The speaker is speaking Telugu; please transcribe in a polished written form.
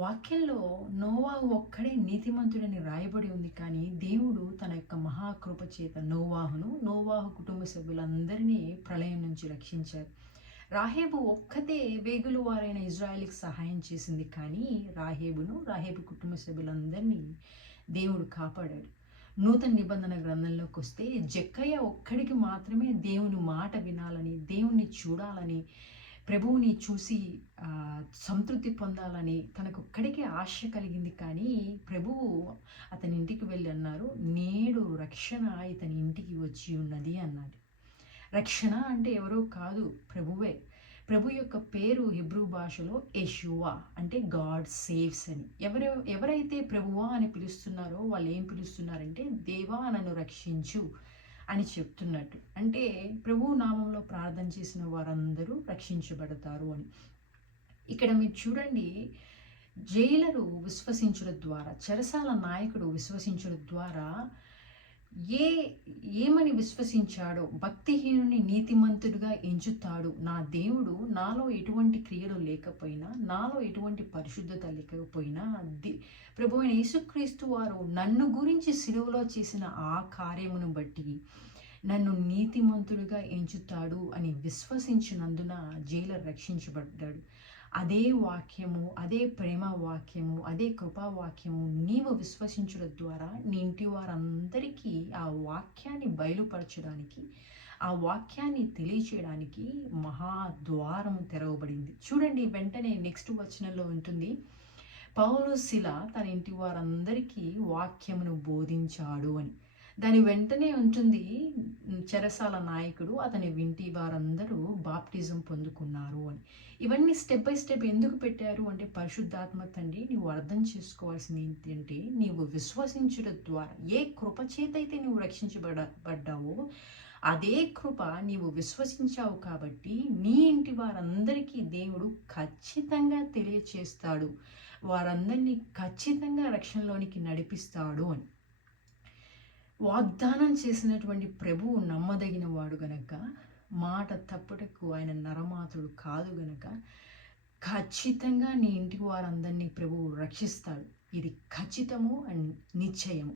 వాక్యంలో నోవాహు ఒక్కడే నీతిమంతుడని రాయబడి ఉంది. కానీ దేవుడు తన యొక్క మహాకృప చేత నోవాహు కుటుంబ సభ్యులందరినీ ప్రళయం నుంచి రక్షించారు. రాహేబు ఒక్కతే వేగులు వారైన ఇజ్రాయెల్కి సహాయం చేసింది. కానీ రాహేబు కుటుంబ సభ్యులందరినీ దేవుడు కాపాడాడు. నూతన నిబంధన గ్రంథంలోకి వస్తే జక్కయ్య ఒక్కడికి మాత్రమే దేవుని మాట వినాలని, దేవుణ్ణి చూడాలని, ప్రభువుని చూసి సంతృప్తి పొందాలని తనకొక్కడికే ఆశ కలిగింది. కానీ ప్రభువు అతని ఇంటికి వెళ్ళి అన్నారు, నేడు రక్షణ ఇతని ఇంటికి వచ్చి ఉన్నది అన్నాడు. రక్షణ అంటే ఎవరో కాదు, ప్రభువే. ప్రభు యొక్క పేరు హెబ్రూ భాషలో యెషూవా, అంటే గాడ్ సేవ్స్ అని. ఎవరైతే ప్రభువా అని పిలుస్తున్నారో వాళ్ళు ఏం పిలుస్తున్నారంటే, దేవా నన్ను రక్షించు అని చెప్తున్నట్టు. అంటే ప్రభు నామంలో ప్రార్థన చేసిన వారందరూ రక్షించబడతారు అని. ఇక్కడ మీరు చూడండి, జైలరు విశ్వసించడం ద్వారా, చెరసాల నాయకుడు విశ్వసించడం ద్వారా ఏమని విశ్వసించాడో, భక్తిహీనుని నీతిమంతుడిగా ఎంచుతాడు. నా దేవుడు నాలో ఎటువంటి క్రియలు లేకపోయినా, నాలో ఎటువంటి పరిశుద్ధత లేకపోయినా, ప్రభు అయిన యేసుక్రీస్తు వారు నన్ను గురించి సిలువలో చేసిన ఆ కార్యమును బట్టి నన్ను నీతిమంతుడిగా ఎంచుతాడు అని విశ్వసించినందున జైలర్ రక్షించబడ్డాడు. అదే వాక్యము, అదే ప్రేమ వాక్యము, అదే కృపా వాక్యము నీవు విశ్వసించడం ద్వారా నీ ఇంటి వారందరికీ ఆ వాక్యాన్ని బయలుపరచడానికి, ఆ వాక్యాన్ని తెలియచేయడానికి మహాద్వారం తెరవబడింది. చూడండి, వెంటనే నెక్స్ట్ వచనంలో ఉంటుంది, పౌలు శిల తన ఇంటి వారందరికీ వాక్యమును బోధించాడు అని. దాని వెంటనే ఉంటుంది, చెరసాల నాయకుడు అతని వింటి వారందరూ బాప్టిజం పొందుకున్నారు అని. ఇవన్నీ స్టెప్ బై స్టెప్ ఎందుకు పెట్టారు అంటే, పరిశుద్ధాత్మ తండ్రి నీవు అర్థం చేసుకోవాల్సింది ఏంటంటే, నీవు విశ్వసించడం ద్వారా ఏ కృప చేత అయితే నువ్వు రక్షించబడ్డావో అదే కృప నీవు విశ్వసించావు కాబట్టి నీ ఇంటి వారందరికీ దేవుడు ఖచ్చితంగా తెలియచేస్తాడు, వారందరినీ ఖచ్చితంగా రక్షణలోనికి నడిపిస్తాడు అని. వాగ్దానం చేసినటువంటి ప్రభువు నమ్మదగిన వాడు గనక, మాట తప్పుటకు ఆయన నరమాతుడు కాదు గనక, ఖచ్చితంగా నీ ఇంటి వారందరినీ ప్రభువు రక్షిస్తాడు. ఇది ఖచ్చితము అండ్ నిశ్చయము.